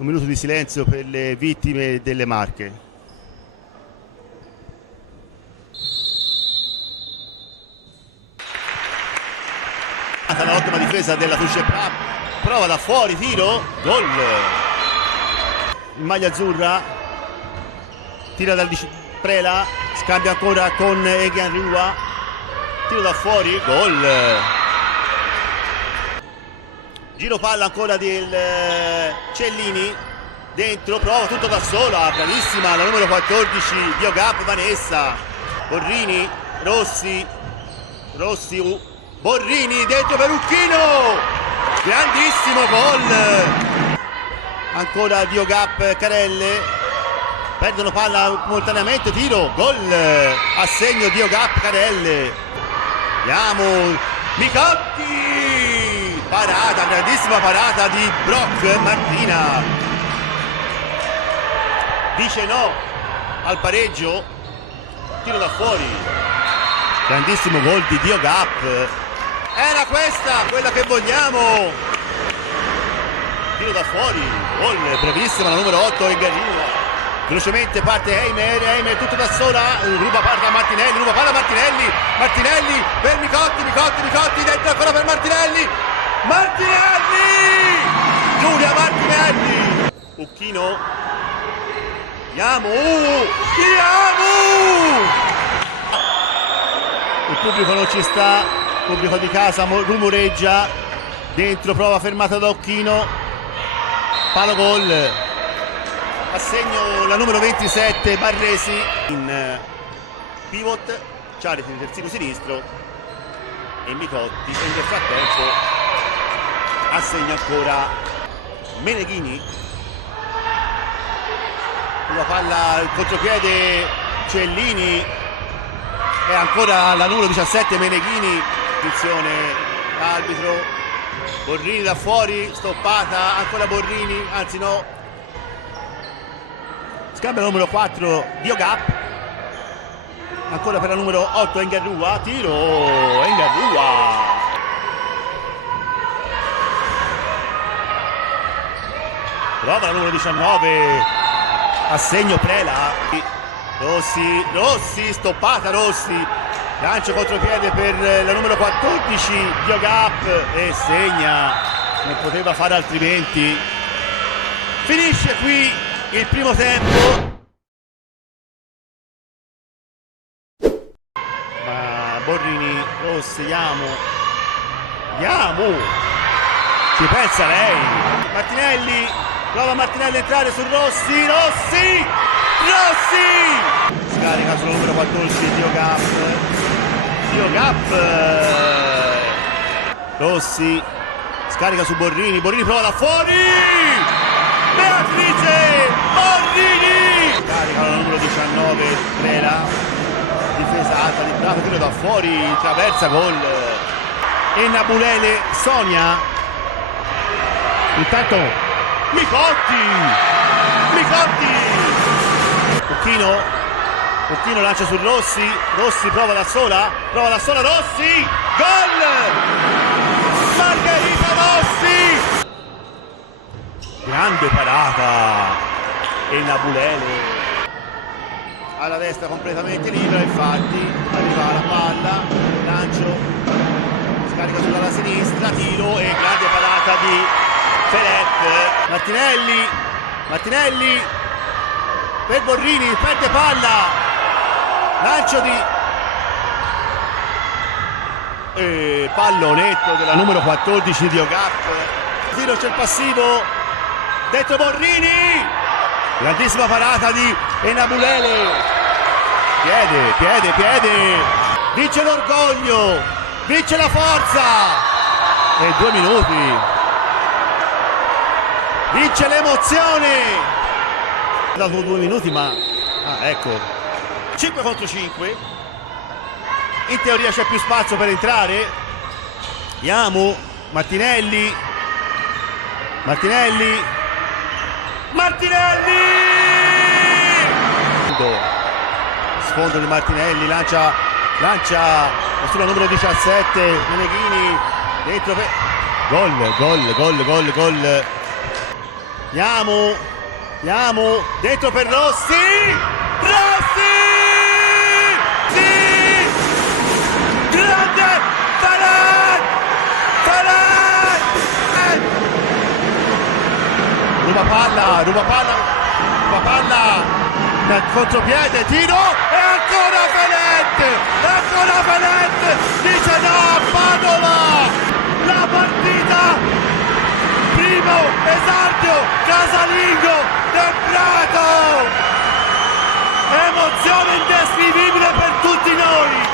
Un minuto di silenzio per le vittime delle Marche. L'ottima difesa della Tuscepra, prova da fuori, tiro, gol. In maglia azzurra, tira dal Prela, scambia ancora con Egan Rua, tiro da fuori, gol. Giro palla ancora del Cellini, dentro, prova tutto da sola, bravissima la numero 14, Biogap Vanessa. Borrini, Rossi, Borrini dentro per Lucchino, grandissimo gol. Ancora Biogap Carelle, perdono palla momentaneamente, tiro, gol, assegno Biogap Carelle. Andiamo, Micotti, parata, grandissima parata di Brock Martina, dice no al pareggio, tiro da fuori, grandissimo gol di Biogap. Era questa quella che vogliamo, tiro da fuori, gol, bravissima la numero 8 Egarino. Velocemente parte Heimer tutto da sola, ruba palla a Martinelli, ruba palla a Martinelli per Micotti, dentro ancora per Martinelli, Giulia Martinelli, Lucchino, Iamu, il pubblico non ci sta, il pubblico di casa rumoreggia, dentro prova fermata da Occhino, palo gol, assegno la numero 27 Barresi in pivot, Charity terzino sinistro e Micotti, e nel frattempo assegna ancora Meneghini, la palla, il contropiede Cellini e ancora la numero 17 Meneghini, posizione arbitro, Borrini da fuori, stoppata, ancora Borrini, anzi no, scambio numero 4 Biogap, ancora per la numero 8 Engarrua, tiro, Engarrua, prova la numero 19, assegno Prela, Rossi, stoppata Rossi, lancio contropiede per la numero 14 Biogap e segna, non poteva fare altrimenti. Finisce qui il primo tempo, ma Borrini, Rossi, Iamu, ci pensa lei, Martinelli, prova Martinelli a entrare su Rossi, scarica sul numero 14 Biogap, Rossi, scarica su Borrini, prova da fuori, Beatrice Borrini, carica la numero 19 Prela, difesa alta di Bravo, tiro da fuori, traversa, gol. E Nabulele Sonia, intanto Micotti, Occhino lancia su Rossi prova da sola, Rossi, gol, Margherita Rossi, grande parata, e Nabulele alla destra completamente libera, infatti arriva la palla, lancio, scarica sulla sinistra, tiro e grande parata di Ferret, Martinelli per Borrini, perde palla, lancio di pallonetto della numero 14 di Biogap, tiro, c'è il passivo dentro Borrini, grandissima parata di Enabulele, piede, vince l'orgoglio, vince la forza, e 2 minuti, vince l'emozione. Dato 2 minuti, ma ecco, 5 contro 5, in teoria c'è più spazio per entrare. Iamu, Martinelli, sfondo di Martinelli, lancia sulla numero 17 Meneghini, dentro per gol, Yamu, dentro per Rossi! Rossi! Sì! Grande! Varane! Ruba palla! Nel contropiede, tiro! E ancora Velet! Dice no a Padova! La partita! Primo esordio casalingo del Prato, emozione indescrivibile per tutti noi.